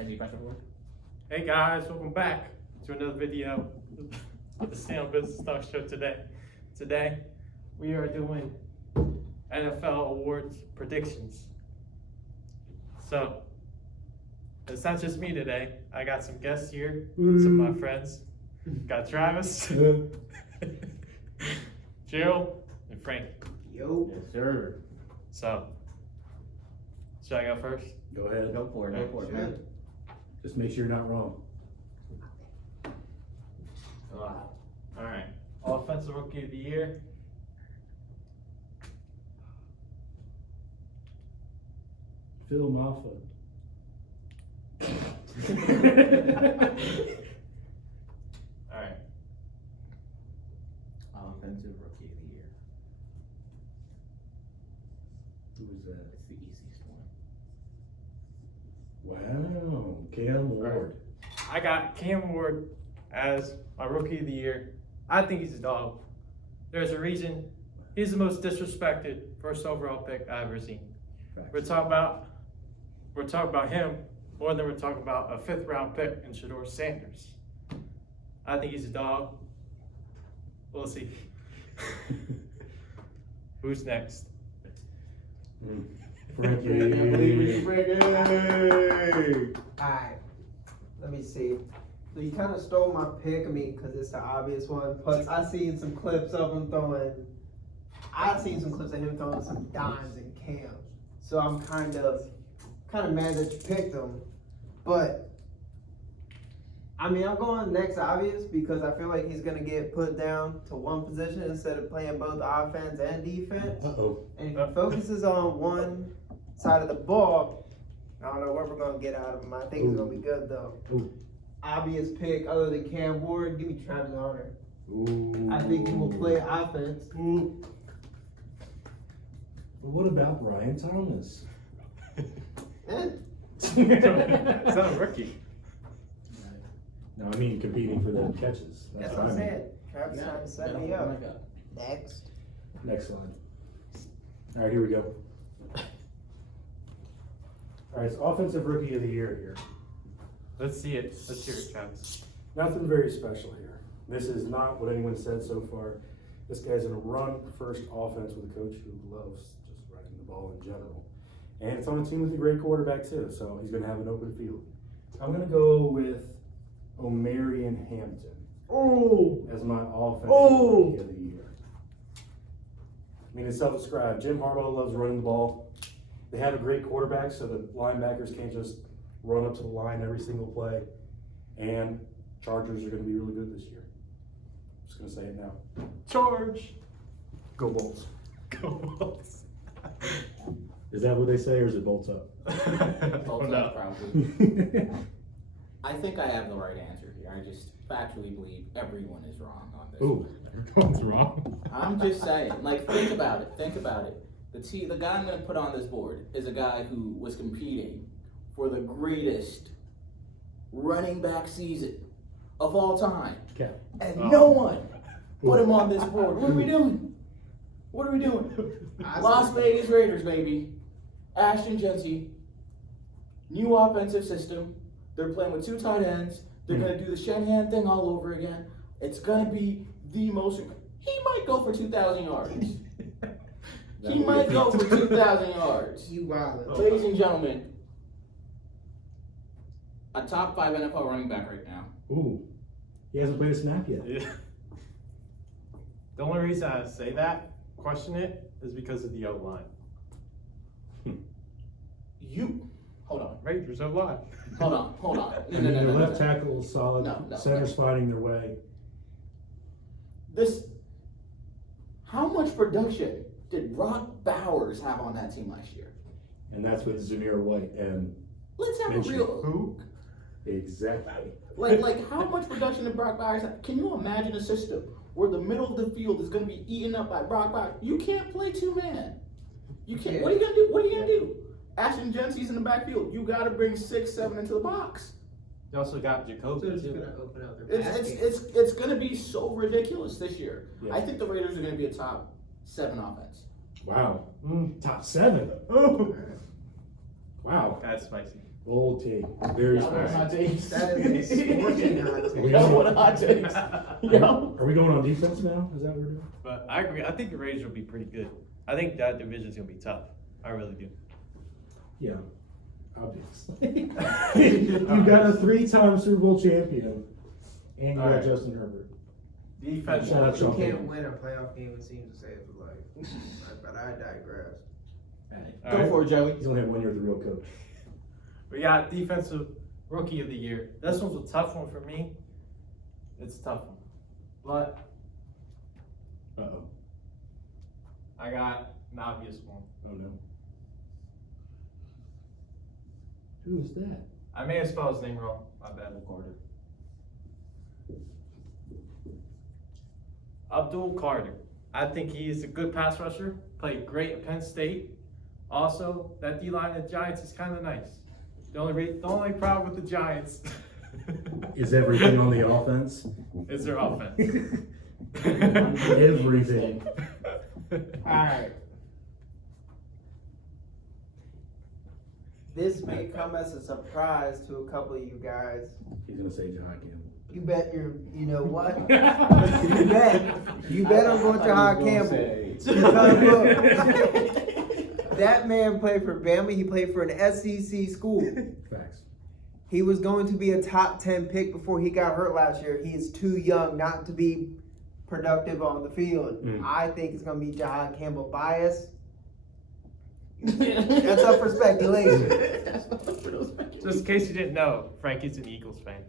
Hey guys, welcome back to another video of the Sound Business Talk Show today. Today, we are doing NFL awards predictions. So, it's not just me today. I got some guests here, some of my friends. Got Travis, Gerald, and Frankie. Yo. Yes, sir. So, should I go first? Go ahead. Go for it, man. Just make sure you're not wrong. All right. Offensive Rookie of the Year. Phil Maffa. All right. Offensive Rookie of the Year. Who was that? It's the easiest one. Wow. Cam Ward. I got Cam Ward as my Rookie of the Year. I think he's a dog. There's a reason he's the most disrespected first overall pick I've ever seen. We're talking about him more than we're talking about a 5th round pick in Shador Sanders. I think he's a dog. We'll see. Who's next? Frankie. Alright, let me see. So you kind of stole my pick of me because it's the obvious one. Plus, I seen some clips of him throwing. I've seen some clips of him throwing some dimes in camp. So I'm kind of mad that you picked him. But I mean, I'm going next obvious because I feel like he's gonna get put down to one position instead of playing both offense and defense. Uh-oh. And if he focuses on one side of the ball, I don't know what we're gonna get out of him. I think it's gonna be good though. Ooh. Obvious pick other than Cam Ward, give me Travis Hunter. Ooh. I think he will play offense. Ooh. But what about Brian Thomas? It's not a rookie. No, I mean competing for the catches. That's what I said. Travis trying to set me up. Next. Next line. All right, here we go. All right, it's Offensive Rookie of the Year here. Let's see it. Let's hear it, Travis. Nothing very special here. This is not what anyone said so far. This guy's in a run-first offense with a coach who loves just running the ball in general. And it's on a team with a great quarterback too, so he's going to have an open field. I'm going to go with Omarion Hampton as my Offensive Rookie of the Year. I mean, it's self-described. Jim Harbaugh loves running the ball. They have a great quarterback, so the linebackers can't just run up to the line every single play. And Chargers are going to be really good this year. I'm just going to say it now. Charge. Go Bolts. Go Bulls. Is that what they say, or is it Bolts up? Bolts no. up, probably. I think I have the right answer here. I just factually believe everyone is wrong on this. Ooh, everyone's wrong. I'm just saying, like, think about it. The guy I'm going to put on this board is a guy who was competing for the greatest running back season of all time. Okay. And no one put him on this board. What are we doing? Las Vegas Raiders, baby. Ashton Jensey. New offensive system. They're playing with 2 tight ends. They're going to do the Shanahan thing all over again. It's going to be the most... He might go for 2,000 yards. He might go for 2,000 yards. You wild. Ladies and gentlemen, a top 5 NFL running back right now. Ooh, he hasn't played a snap yet. Yeah. The only reason I say that, question it, is because of the O-line. Hold on. Raiders O-line. Hold on. And then their left tackle is solid. No, Center's finding their way. How much production did Brock Bowers have on that team last year? And that's with Zamir White and Let's have Mitchell. a real. Who? exactly. Like how much production did Brock Bowers have? Can you imagine a system where the middle of the field is going to be eaten up by Brock Bowers? You can't play 2-man. You can't. Yeah. What are you gonna do? Ashton Jensey's in the backfield. You got to bring 6, 7 into the box. You also got Jacoby. It's too. gonna open up their It's going to be so ridiculous this year. Yeah. I think the Raiders are going to be a top 7 offense. Wow. Top 7. Oh. Wow. Wow. That's spicy. Bold take. Very Y'all want hot spicy. takes? That is a scorching hot take. Y'all want hot takes? Yo. Are we going on defense now? Is that what we're doing? But I agree. I think the Raiders will be pretty good. I think that division's gonna be tough. I really do. Yeah. Obviously. You've got a 3-time Super Bowl champion. And you got Alright. Justin Herbert. Defense. Shout out You Sean can't Payton. win a playoff game, it seems to save his life. But I digress. All Go right. for it, Joey. He's only had 1 year with the real coach. We got defensive rookie of the year. This one's a tough one for me. It's a tough one. But Uh-oh. I got an obvious one. Oh no. Who is that? I may have spelled his name wrong. My bad. Carter. Abdul Carter. I think he is a good pass rusher. Played great at Penn State. Also, that D-line of the Giants is kind of nice. The only problem with the Giants Is everything on the offense? is their offense. Everything. Alright. This may come as a surprise to a couple of you guys. He's gonna say Jahad Campbell. You bet you know what? You bet I'm going to Jahad Campbell. Because look, that man played for Bama, he played for an SEC school. Facts. He was going to be a top 10 pick before he got hurt last year. He is too young not to be productive on the field. I think it's going to be Jahad Campbell bias. That's up for speculation. Just in case you didn't know, Frankie's an Eagles fan.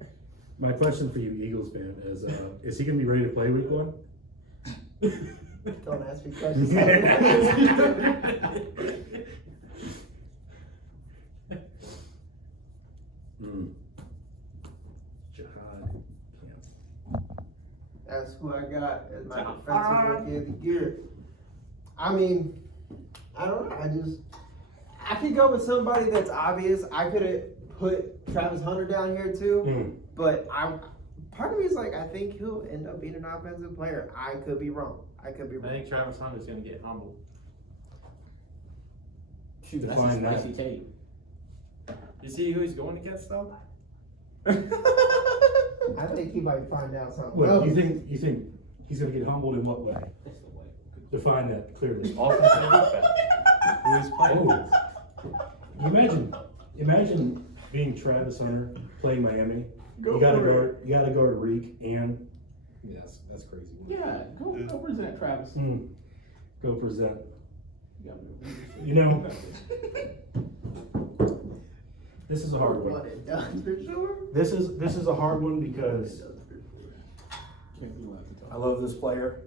My question for you, Eagles fan, is he gonna be ready to play week 1? Don't ask me questions. Jahad Campbell. That's who I got as my defensive rookie of the year. I mean, I don't know. I could go with somebody that's obvious. I could have put Travis Hunter down here too, but part of me is like, I think he'll end up being an offensive player. I could be wrong. I think Travis Hunter's going to get humbled. Shoot, that's a Define that. spicy take. You see who he's going against though? I think he might find out something. What, you think he's gonna get humbled in what way? That's the way. Define that clearly. Offense and defense. Who he's playing? Oh. Imagine being Travis Hunter playing Miami. Go you gotta for guard Reek and that's crazy. Yeah, go present Travis. Go present. You You know, this is a hard one. What it does for sure. This is a hard one because I love this player.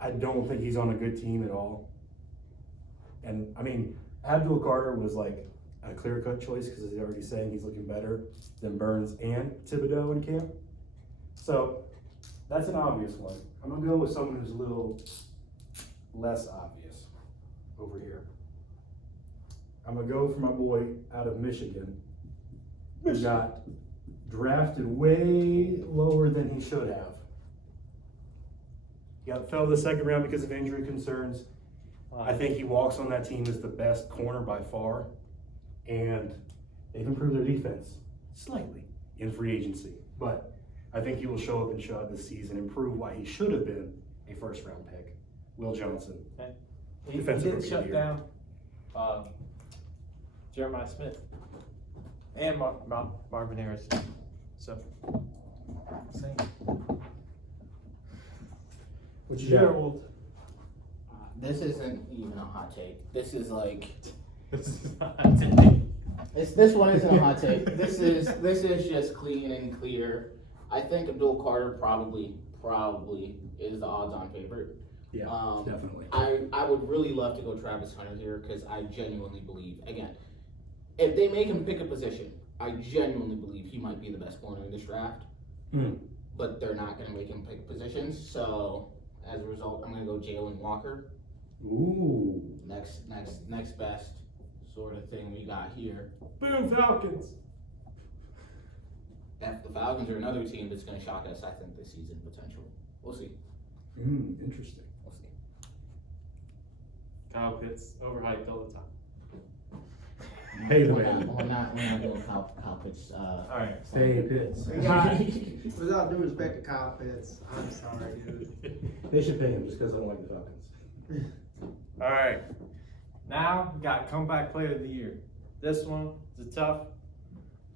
I don't think he's on a good team at all. And I mean, Abdul Carter was like a clear-cut choice because he's already saying he's looking better than Burns and Thibodeau in camp. So that's an obvious one. I'm gonna go with someone who's a little less obvious over here. I'm gonna go for my boy out of Michigan, who got drafted way lower than he should have. He fell to the second round because of injury concerns. I think he walks on that team as the best corner by far, and they've improved their defense slightly in free agency. But I think he will show up and show out this season and prove why he should have been a first-round pick. Will Johnson. He Defensive did rookie of shut the year. down Jeremiah Smith and Marvin Harrison. So, same. What you got? Gerald. This isn't even a hot take. This is like This is not a take. this one isn't a hot take. This is just clean and clear. I think Abdul Carter probably is the odds-on favorite. Yeah, definitely. I would really love to go Travis Hunter here because I genuinely believe, again, if they make him pick a position, I genuinely believe he might be the best corner in this draft. But they're not going to make him pick positions, so as a result, I'm going to go Jalen Walker. Ooh. Next best sort of thing we got here. Boom, Falcons. If the Falcons are another team that's going to shock us, I think, this season potentially. We'll see. Interesting. We'll see. Kyle Pitts, overhyped all the time. Pay the We're man. not doing Kyle Pitts. Alright. Stay Pitts. We got, without due respect to Kyle Pitts, I'm sorry, dude. They should pay him just because I don't like the Falcons. Alright. Now we got comeback player of the year. This one is tough.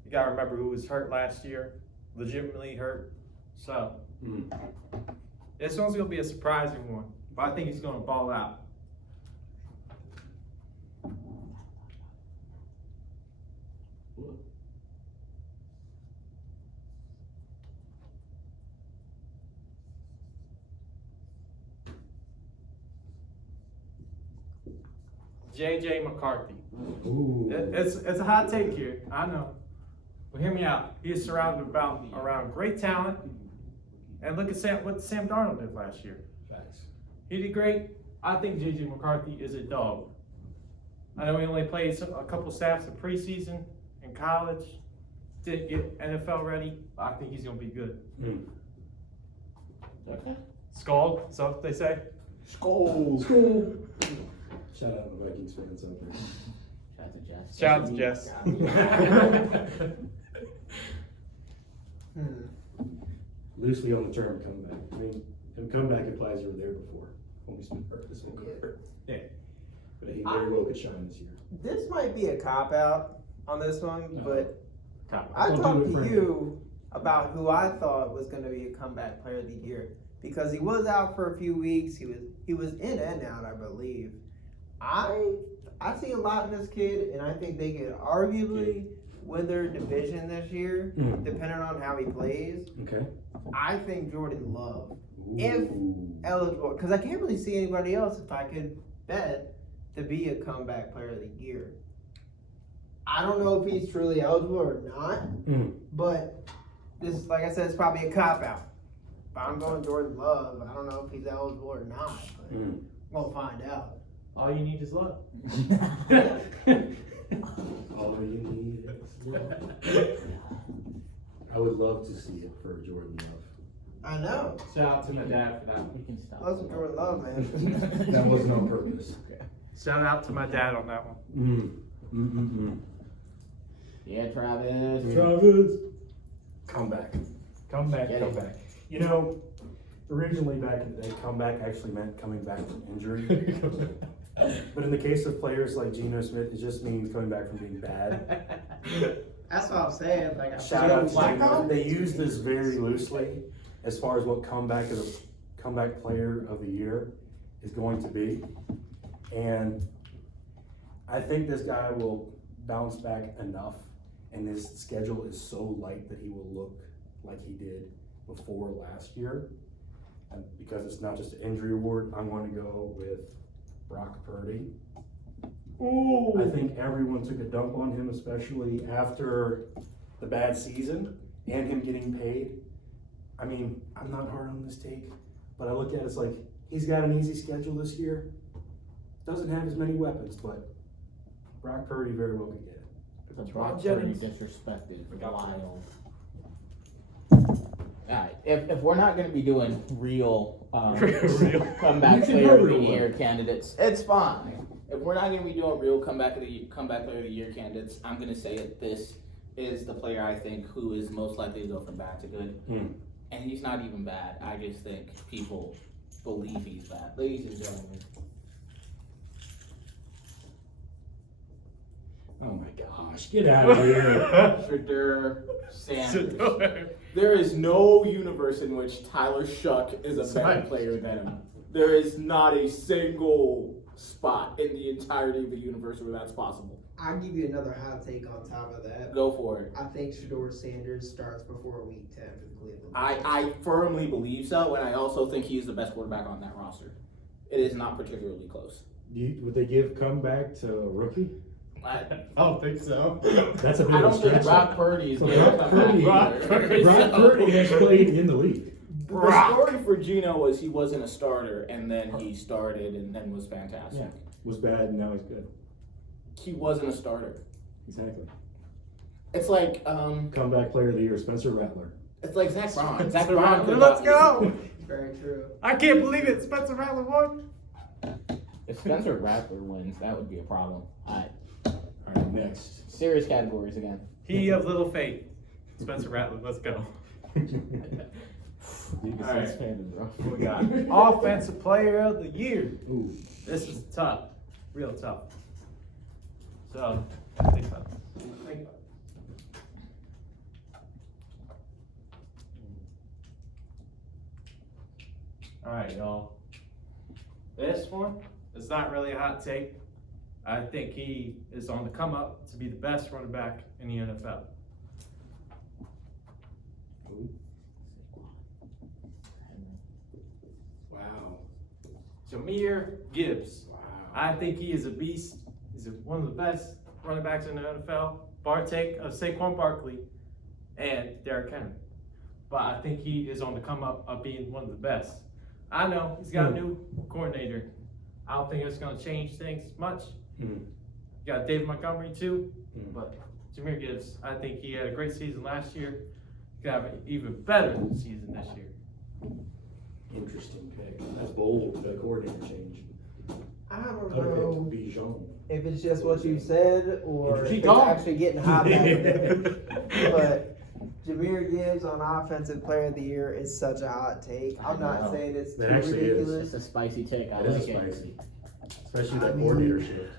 You gotta remember who was hurt last year. Legitimately hurt. So this one's gonna be a surprising one. But I think he's gonna ball out. JJ McCarthy. Ooh. It's a hot take here, I know. But hear me out. He is surrounded around great talent. And look at what Sam Darnold did last year. Facts. He did great. I think JJ McCarthy is a dog. I know he only played a couple snaps in preseason in college. Didn't get NFL ready, but I think he's gonna be good. Okay. Skull, is that what they say? Skull. Skull. Shout out to Vikings fans out there. Shout out to Jess. Shout out to Jess. Loosely on the term comeback. I mean, and comeback implies you were there before. When we spent this one hurt. Yeah. But he very well could shine this year. This might be a cop-out on this one, No. but Top. I Don't talked do it, to Frankie. you about who I thought was going to be a comeback player of the year because he was out for a few weeks. He was in and out, I believe. I see a lot in this kid, and I think they could arguably win their division this year, depending on how he plays. Okay. I think Jordan Love, Ooh. if eligible, because I can't really see anybody else if I could bet to be a comeback player of the year. I don't know if he's truly eligible or not, but this, like I said, it's probably a cop-out. If I'm going Jordan Love, I don't know if he's eligible or not, but we'll find out. All you need is love. All you need is love. I would love to see it for Jordan Love. I know. Shout out to my dad for that one. We can stop. Love some Jordan Love, man. That wasn't on purpose. Shout out to my dad on that one. Yeah, Travis. Travis. Comeback. Comeback, Get it. comeback. You know, originally back in the day, comeback actually meant coming back from injury. But in the case of players like Geno Smith, it just means coming back from being bad. That's what I'm saying. Like, Shout out to Black Geno. Ops? They use this very loosely as far as what comeback player of the year is going to be. And I think this guy will bounce back enough, and his schedule is so light that he will look like he did before last year. And because it's not just an injury award, I'm going to go with Brock Purdy. Ooh. I think everyone took a dump on him, especially after the bad season and him getting paid. I mean, I'm not hard on this take, but I look at it as like, he's got an easy schedule this year. Doesn't have as many weapons, but Brock Purdy very well could get it. The Brock Jennings. Purdy disrespected Wild. Alright, if we're not gonna be doing real Real. comeback You can player go of the real year one. candidates, it's fine. If we're not gonna be doing real comeback player of the year candidates, I'm gonna say it. This is the player I think who is most likely to go from bad to good. And he's not even bad. I just think people believe he's bad. Ladies and gentlemen. Oh my gosh, get out of here. Shadur Sanders. There is no universe in which Tyler Shuck is a better player than him. There is not a single spot in the entirety of the universe where that's possible. I'll give you another hot take on top of that. Go for it. I think Shador Sanders starts before week 10 for the Cleveland. I firmly believe so, and I also think he's the best quarterback on that roster. It is not particularly close. Would they give comeback to a rookie? I don't think so. That's a bit I of a don't think stretch. Brock Purdy is So going to Brock come back Purdy- either. Brock Purdy has played in the league. The story for Geno was he wasn't a starter, and then he started, and then was fantastic. Yeah. Was bad, and now he's good. He wasn't a starter. Exactly. It's like Comeback player of the year, Spencer Rattler. it's like Zach Braun. Zach Spencer Braun. Rattler, let's go. Very true. I can't believe it. Spencer Rattler won. If Spencer Rattler wins, that would be a problem. All Alright, next. Serious categories again. He of little faith. Spencer Rattler, let's go. Alright. bro. What we got? Offensive player of the year. Ooh. This is tough, real tough. So, think about it. Think about it. All right, y'all. This one is not really a hot take. I think he is on the come up to be the best running back in the NFL. Ooh. Wow. Jameer Gibbs. Wow. I think he is a beast. He's one of the best running backs in the NFL. Partake of Saquon Barkley and Derrick Henry. But I think he is on the come up of being one of the best. I know he's got a new coordinator. I don't think it's going to change things much. Mm. You got David Montgomery too, Mm. but Jameer Gibbs, I think he had a great season last year. He's got an even better season this year. Interesting pick. That's bold, the coordinator change. I don't Other know pick, Bijan. if it's just what you said or if it's Bijan. actually getting hot back there. But Jameer Gibbs on Offensive Player of the Year is such a hot take. I'm I not know. saying it's too That actually is. ridiculous. It's a spicy take. I That is like it. spicy. Especially I that mean- coordinator shift.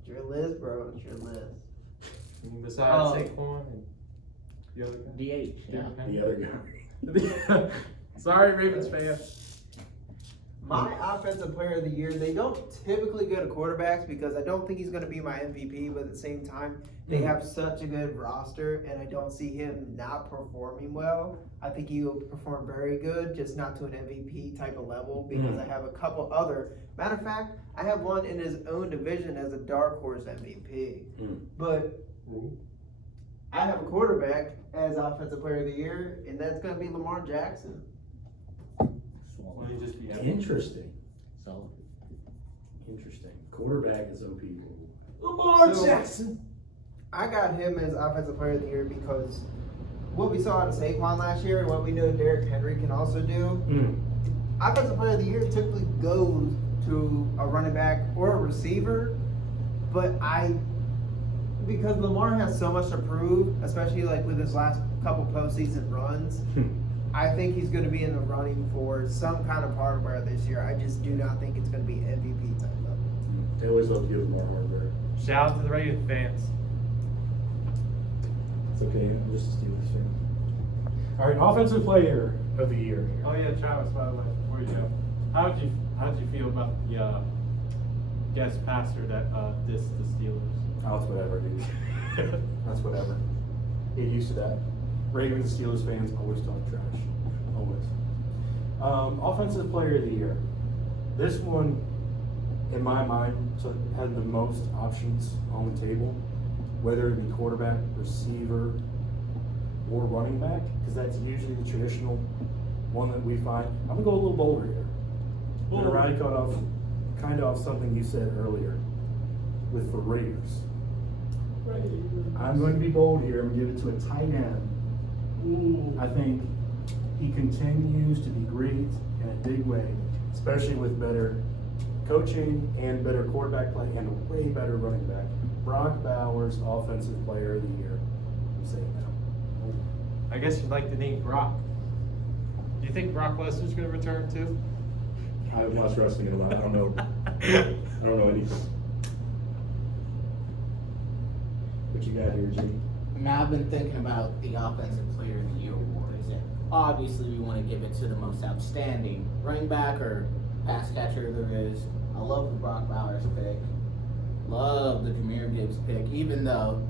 It's your list, bro. It's your list. Besides Oh. Saquon and the other guy. DH. Yeah. The other guy. Sorry, Ravens fan. My Offensive Player of the Year, they don't typically go to quarterbacks because I don't think he's going to be my MVP, but at the same time, they have such a good roster, and I don't see him not performing well. I think he will perform very good, just not to an MVP type of level because I have a couple other. Matter of fact, I have one in his own division as a dark horse MVP. But I have a quarterback as Offensive Player of the Year, and that's going to be Lamar Jackson. Well, he just be Interesting. So Interesting. Quarterback is OP. Lamar So- Jackson. I got him as Offensive Player of the Year because what we saw out of Saquon last year and what we know Derrick Henry can also do, Offensive Player of the Year typically goes to a running back or a receiver, but because Lamar has so much to prove, especially like with his last couple postseason runs, I think he's going to be in the running for some kind of hardware this year. I just do not think it's going to be MVP type level. They always love to give more hardware. Shout out to the Ravens fans. It's okay, I'm just a Steelers fan. All right, offensive player of the year. Oh yeah, Travis. By the way, before you go, how did you feel about the guest pastor that dissed the Steelers? Oh, it's whatever, dude. That's whatever. Get used to that. Ravens, Steelers fans always talk trash. Always. Offensive player of the year. This one, in my mind, had the most options on the table, whether it be quarterback, receiver, or running back, because that's usually the traditional one that we find. I'm gonna go a little bolder here. I'm gonna ride kind of off something you said earlier with the Raiders. I'm going to be bold here. I'm going to give it to a tight end. I think he continues to be great in a big way, especially with better coaching and better quarterback play and a way better running back. Brock Bowers, Offensive Player of the Year. I'm saying that. I guess you'd like to name Brock. Do you think Brock Lesnar's going to return too? I haven't watched wrestling in a while. I don't know. I don't know anything. What you got here, Jimmy? Now I've been thinking about the Offensive Player of the Year awards, and obviously we want to give it to the most outstanding running back or pass catcher there is. I love the Brock Bowers pick. Love the Jameer Gibbs pick, even though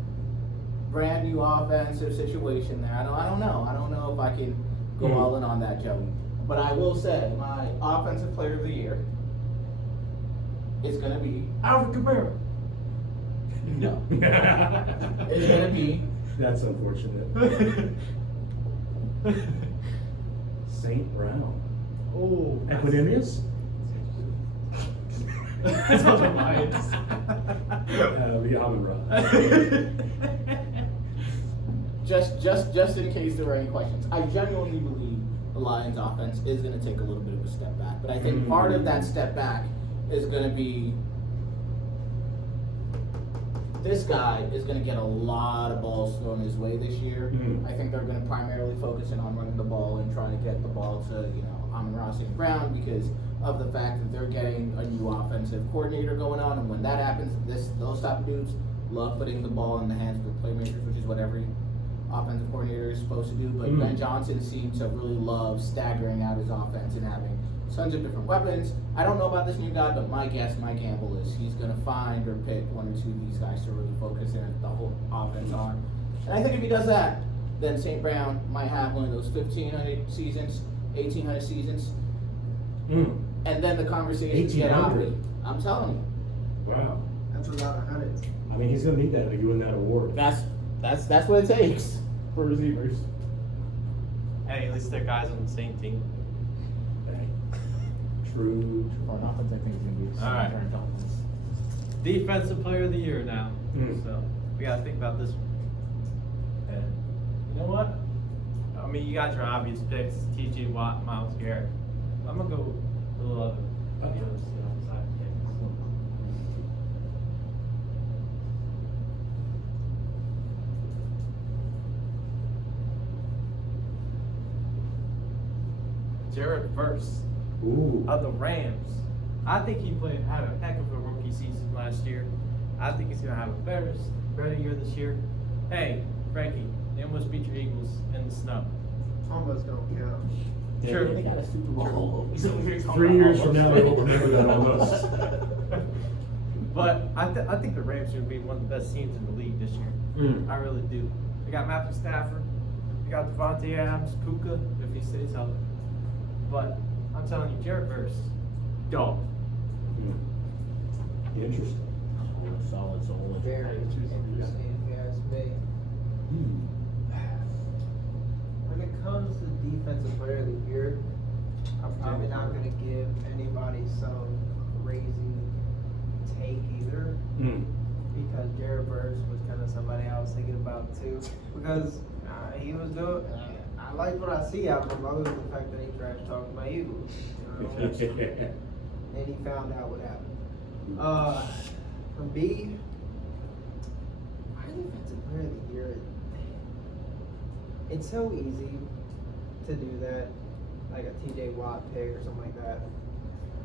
brand new offensive situation there. I don't know if I can go all in on that, Joey. But I will say my Offensive Player of the Year is gonna be Alvin Kamara. no. It's gonna be That's unfortunate. St. Brown. Oh, Equidemius? that's what I'm lying. The Amon Ra. just in case there were any questions. I genuinely believe the Lions offense is going to take a little bit of a step back, but I think part of that step back is going to be this guy is going to get a lot of balls thrown his way this year. Mm. I think they're going to primarily focus in on running the ball and trying to get the ball to, Amon-Ra St. Brown because of the fact that they're getting a new offensive coordinator going on. And when that happens, those type of dudes love putting the ball in the hands of the playmakers, which is what every offensive coordinator is supposed to do. But Ben Johnson seems to really love staggering out his offense and having tons of different weapons. I don't know about this new guy, but my guess, my gamble is he's going to find or pick one or two of these guys to really focus in the whole offense on. And I think if he does that, then St. Brown might have one of those 1,500 seasons, 1,800 seasons, and then the conversations get 1,800. ugly. I'm telling you. Wow. That's a lot of hundreds. I mean, he's gonna need that to win that award. That's what it takes for receivers. Hey, at least they're guys on the same team. True. For an offense, I think it's going to be the All right. current Dolphins. Defensive player of the year now. Mm. So we gotta think about this one. And you know what? I mean, you got your obvious picks: T.J. Watt, Myles Garrett. I'm gonna go a little other side picks. Jared Verse Ooh. of the Rams. I think he had a heck of a rookie season last year. I think he's gonna have a better year this year. Hey, Frankie, they almost beat your Eagles in the snow. Almost don't count. Sure. They got a Super Bowl. He's over here talking 3 about years from almost. now, they won't remember that almost. But I think the Rams are gonna be one of the best teams in the league this year. Mm. I really do. They got Matthew Stafford. They got Devontae Adams, Puka, if he stays healthy. But I'm telling you, Jared Verse, dog. Interesting. Solid. Very interesting, if you ask me. When it comes to defensive player of the year, I'm probably not going to give anybody some crazy take either, Mm. because Jared Verse was kind of somebody I was thinking about too, because he was good. I like what I see out of him, other than the fact that he trash talked my Eagles. You know? And he found out what happened. For me, my defensive player of the year, it's so easy to do that, like a TJ Watt pick or something like that.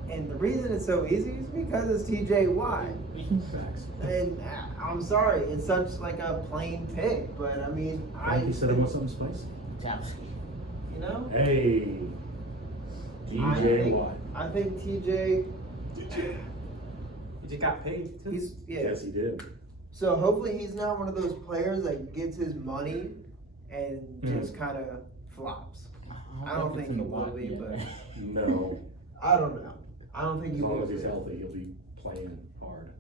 And the reason it's so easy is because it's TJ Watt. And I'm sorry, it's such like a plain pick, but I mean, He said it was something spicy. you know, Hey. DJ Watt. I think TJ, He just got paid too. he's Yes, he did. So hopefully he's not one of those players that gets his money and just kind of flops. I don't think he will be, but No. I don't know. I don't think As he long will as he's be. healthy, he'll be playing hard.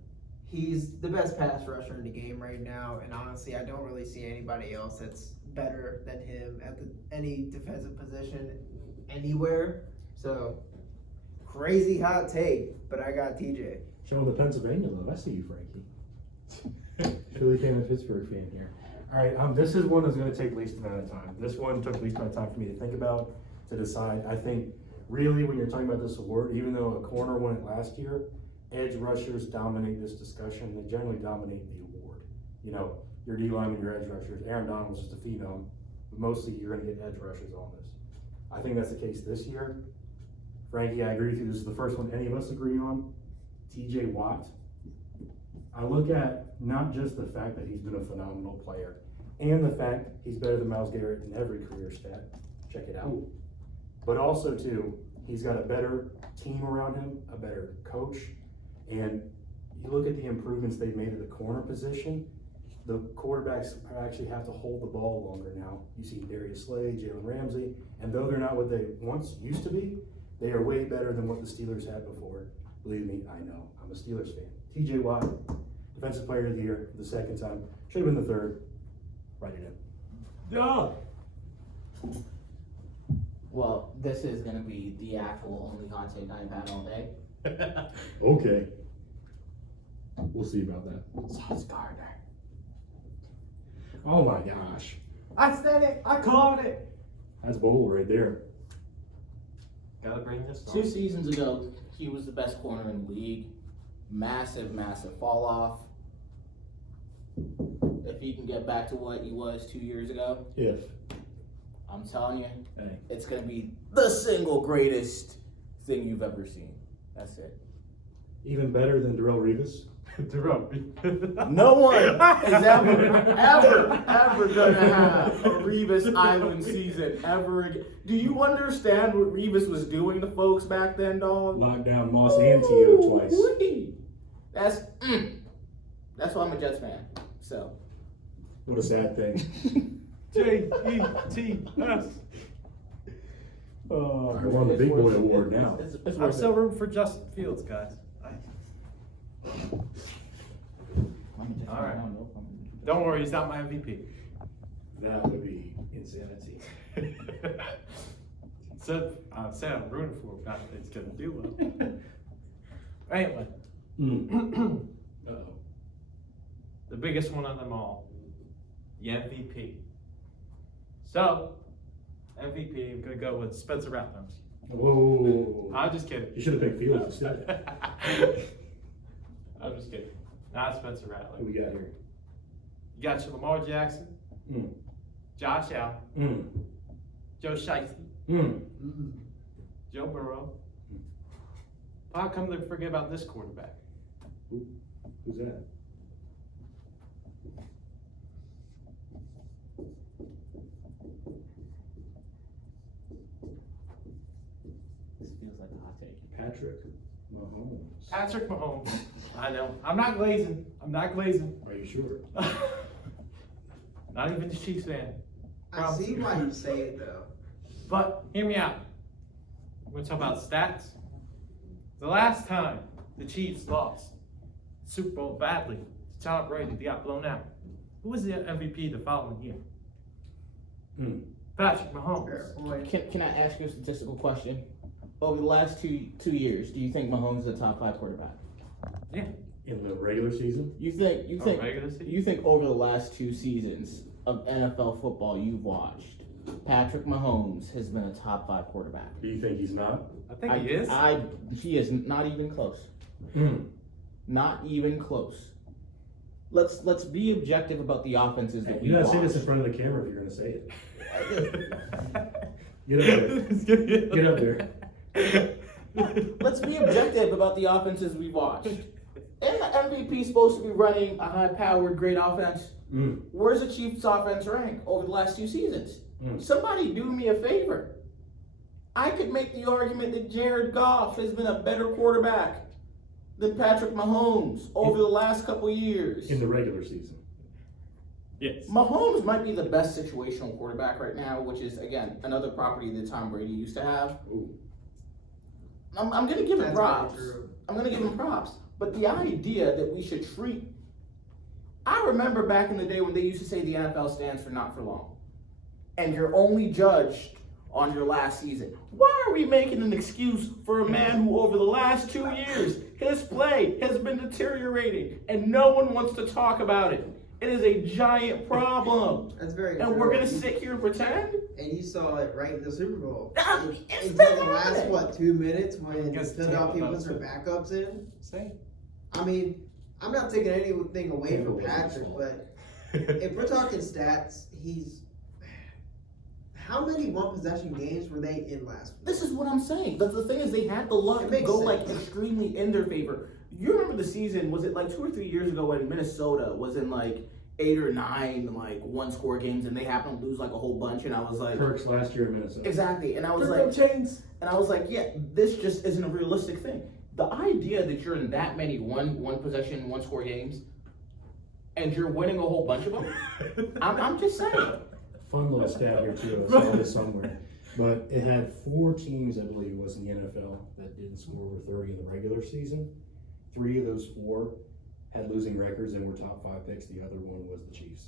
He's the best pass rusher in the game right now, and honestly, I don't really see anybody else that's better than him at any defensive position anywhere. So, crazy hot take, but I got TJ. Showing the Pennsylvania love. I see you, Frankie. Philly fan and Pittsburgh fan here. All right, this is one that's going to take least amount of time. This one took least amount of time for me to think about, to decide. I think really when you're talking about this award, even though a corner won it last year, edge rushers dominate this discussion. They generally dominate the award. You know, your D linemen, your edge rushers. Aaron Donald was just a phenom, but mostly you're going to get edge rushers on this. I think that's the case this year. Frankie, I agree with you. This is the first one any of us agree on. TJ Watt. I look at not just the fact that he's been a phenomenal player, and the fact he's better than Myles Garrett in every career stat. Check it out. But also, too, he's got a better team around him, a better coach, and you look at the improvements they've made at the corner position. The quarterbacks actually have to hold the ball longer now. You see Darius Slay, Jalen Ramsey, and though they're not what they once used to be, they are way better than what the Steelers had before. Believe me, I know. I'm a Steelers fan. TJ Watt, Defensive Player of the Year for the second time. Should have been the third. Write it in. Dog. Well, this is going to be the actual only hot take I've had all day. Okay. We'll see about that. Sauce Gardner. Oh my gosh. I said it. I called it. That's bold right there. Gotta bring this 2 seasons ago, he was the best corner in the league. Massive fall off. if he can get back to what he was 2 years ago, If. I'm telling you, Hey. it's going to be the single greatest thing you've ever seen. That's it. Even better than Darrell Revis? No one is ever gonna have a Revis Island season ever again. Do you understand what Revis was doing to folks back then, dog? Locked down Moss and T.O. twice. Ooh-wee. That's why I'm a Jets fan. So What a sad thing. Jets. Oh, we're on the big boy award now. It's I'm worth still it. rooting for Justin Fields, guys. All right. Don't worry, he's not my MVP. That would be insanity. So I said I'm rooting for him, not that it's gonna do well. Anyway, Uh-oh. the biggest one of them all, the MVP. So, MVP, I'm gonna go with Spencer Rattler. Whoa. I'm just kidding. You should have picked Fields instead. I'm just kidding. Not Spencer Rattler. Who we got here? You got your Lamar Jackson, Mm. Josh Allen, Mm. Joe Shiesty, Mm. Joe Burrow. How come they forget about this quarterback? Who's that? This feels like a hot take. Patrick Mahomes. Patrick Mahomes. I know. I'm not glazing. Are you sure? Not even the Chiefs fan. I see why you say it though. But hear me out. We're talking about stats. The last time the Chiefs lost the Super Bowl badly to Tom Brady, they got blown out. Who was the MVP the following year? Mm. Patrick Mahomes. Fair point. Can I ask you a statistical question? Over the last two years, do you think Mahomes is a top 5 quarterback? Yeah. In the regular season? You think Regular season? you think over the last 2 seasons of NFL football you've watched, Patrick Mahomes has been a top 5 quarterback? Do you think he's not? I think he is. He is not even close. Mm. Not even close. Let's be objective about the offenses that we You gotta watch. say this in front of the camera if you're gonna say it. Get up there. Let's be objective about the offenses we've watched. And the MVP supposed to be running a high-powered, great offense. Mm. Where's the Chiefs' offense rank over the last 2 seasons? Mm. Somebody do me a favor. I could make the argument that Jared Goff has been a better quarterback than Patrick Mahomes over the last couple years. In the regular season. Yes. Mahomes might be the best situational quarterback right now, which is, again, another property that Tom Brady used to have. Ooh. I'm going to give him That's props. very true. I'm going to give him props. But the idea that we should treat... I remember back in the day when they used to say the NFL stands for not for long. And you're only judged on your last season. Why are we making an excuse for a man who over the last 2 years, his play has been deteriorating and no one wants to talk about it? It is a giant problem. That's very And true. we're going to sit here and pretend? And you saw it right in the Super Bowl. It's Until been the last, happening. what, 2 minutes when Against Philadelphia Tampa, puts their backups in? Same. I mean, I'm not taking anything away Tampa from wasn't Patrick, small. but if we're talking stats, he's. How many one possession games were they in last week? This is what I'm saying. The thing is, they had the luck It to makes go sense. like extremely in their favor. You remember the season? Was it like 2 or 3 years ago when Minnesota was in like 8 or 9 like 1-score games, and they happened to lose like a whole bunch? And I was like, Kirk's last year in Minnesota. exactly. And I was Turn like, them chains. and I was like, yeah, this just isn't a realistic thing. The idea that you're in that many one possession, 1-score games, and you're winning a whole bunch of them, I'm just saying. Fun little stat here too. I saw this somewhere. But it had 4 teams, I believe it was in the NFL, that didn't score over 30 in the regular season. 3 of those 4 had losing records and were top 5 picks. The other one was the Chiefs.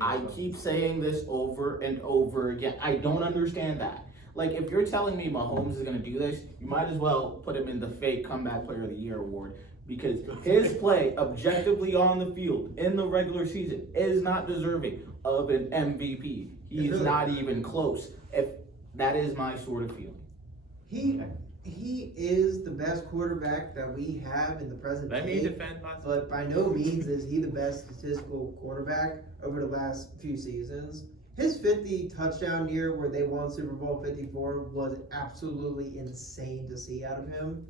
I keep saying this over and over again. I don't understand that. Like, if you're telling me Mahomes is going to do this, you might as well put him in the fake comeback player of the year award, because his play objectively on the field in the regular season is not deserving of an MVP. He's not even close. If that is my sort of feeling. he is the best quarterback that we have in the present Let me day. defend myself. But by no means is he the best statistical quarterback over the last few seasons. His 50 touchdown year where they won Super Bowl 54 was absolutely insane to see out of him.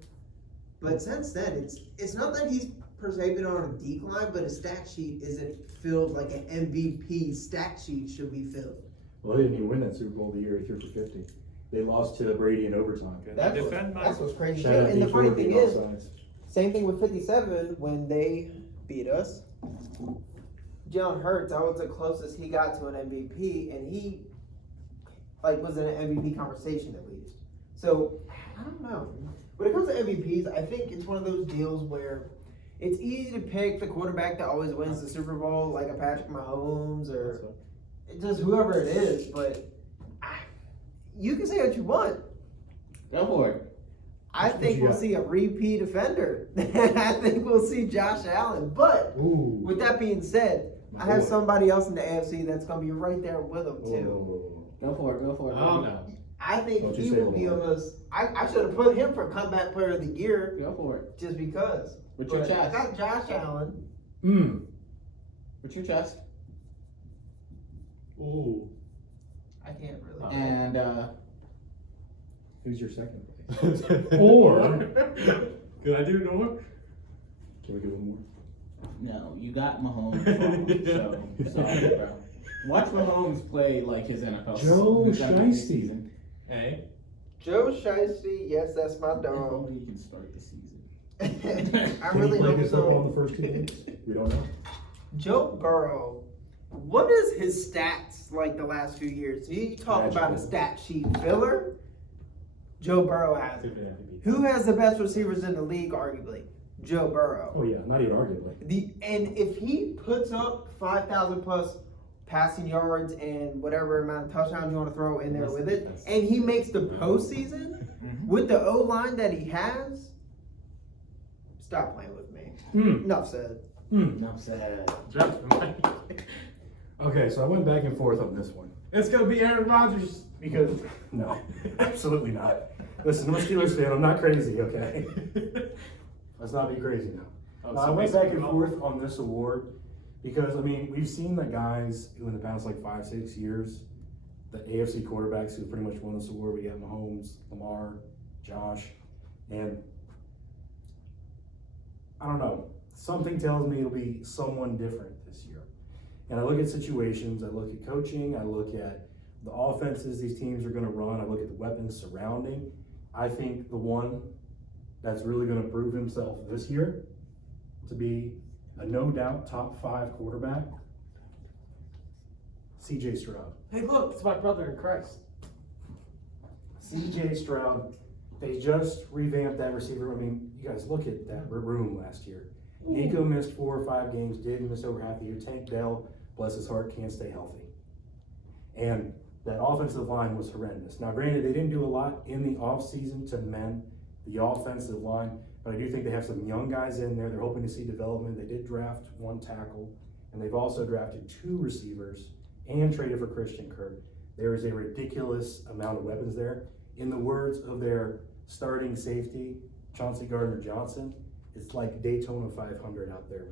But since then, it's not that he's per se been on a decline, but his stat sheet isn't filled like an MVP stat sheet should be filled. Well, they didn't even win that Super Bowl the year he threw for 50. They lost to Brady in overtime. Let me defend That's myself. what's crazy too. Shout out And the funny D4 thing being is, offsides. same thing with 57 when they beat us. Jalen Hurts, that was the closest he got to an MVP, and he was in an MVP conversation at least. So I don't know. When it comes to MVPs, I think it's one of those deals where it's easy to pick the quarterback that always wins the Super Bowl, like a Patrick Mahomes or just whoever it is. But you can say what you want. Go for it. I think you we'll got? see a repeat offender. I think we'll see Josh Allen. But Ooh. with that being said, I have boy. somebody else in the AFC that's going to be right there with him too. Whoa. Go for it. Go for it. I don't know. I think Don't you he say will be Lamar. almost. I should have put him for comeback player of the year Go for it. just because. With your But I chest. got Josh Allen. With your chest. Ooh. I can't really. And Who's your second place? Or Can I do no more? can we do one more? no, you got Mahomes wrong. So sorry, bro. Watch Mahomes play like his NFL Joe his NFL Shiesty. season. Hey. Joe Shiesty, yes, that's my If dog. only he can start the season. I Can really he play hope good football in so. the first 2 games? We don't know. Joe Burrow, what is his stats like the last few years? You talk about a Magical. stat sheet filler. Joe Burrow has it. Who has the best receivers in the league, arguably? Joe Burrow. Oh yeah, not even arguably. And if he puts up 5,000 plus passing yards and whatever amount of touchdowns you want to throw in there with it, and he makes the postseason with the O line that he has, stop playing with me. Enough said. Enough said. Drop the mic. Okay, so I went back and forth on this one. It's gonna be Aaron Rodgers. Because, no, absolutely not. Listen, I'm a Steelers fan, I'm not crazy, okay? Let's not be crazy now. I went back and forth on this award because, I mean, we've seen the guys who in the past like 5-6 years, the AFC quarterbacks who pretty much won this award. We got Mahomes, Lamar, Josh, and I don't know. Something tells me it'll be someone different this year. And I look at situations, I look at coaching, I look at the offenses these teams are going to run, I look at the weapons surrounding. I think the one that's really going to prove himself this year to be a no doubt top 5 quarterback, CJ Stroud. Hey, look, it's my brother in Christ. CJ Stroud, they just revamped that receiver. I mean, you guys look at that room last year. Nico missed 4 or 5 games, Diggs missed over half the year. Tank Dell, bless his heart, can't stay healthy. And that offensive line was horrendous. Now, granted, they didn't do a lot in the offseason to mend the offensive line, but I do think they have some young guys in there. They're hoping to see development. They did draft 1 tackle, and they've also drafted 2 receivers and traded for Christian Kirk. There is a ridiculous amount of weapons there. In the words of their starting safety, Chauncey Gardner-Johnson, it's like Daytona 500 out there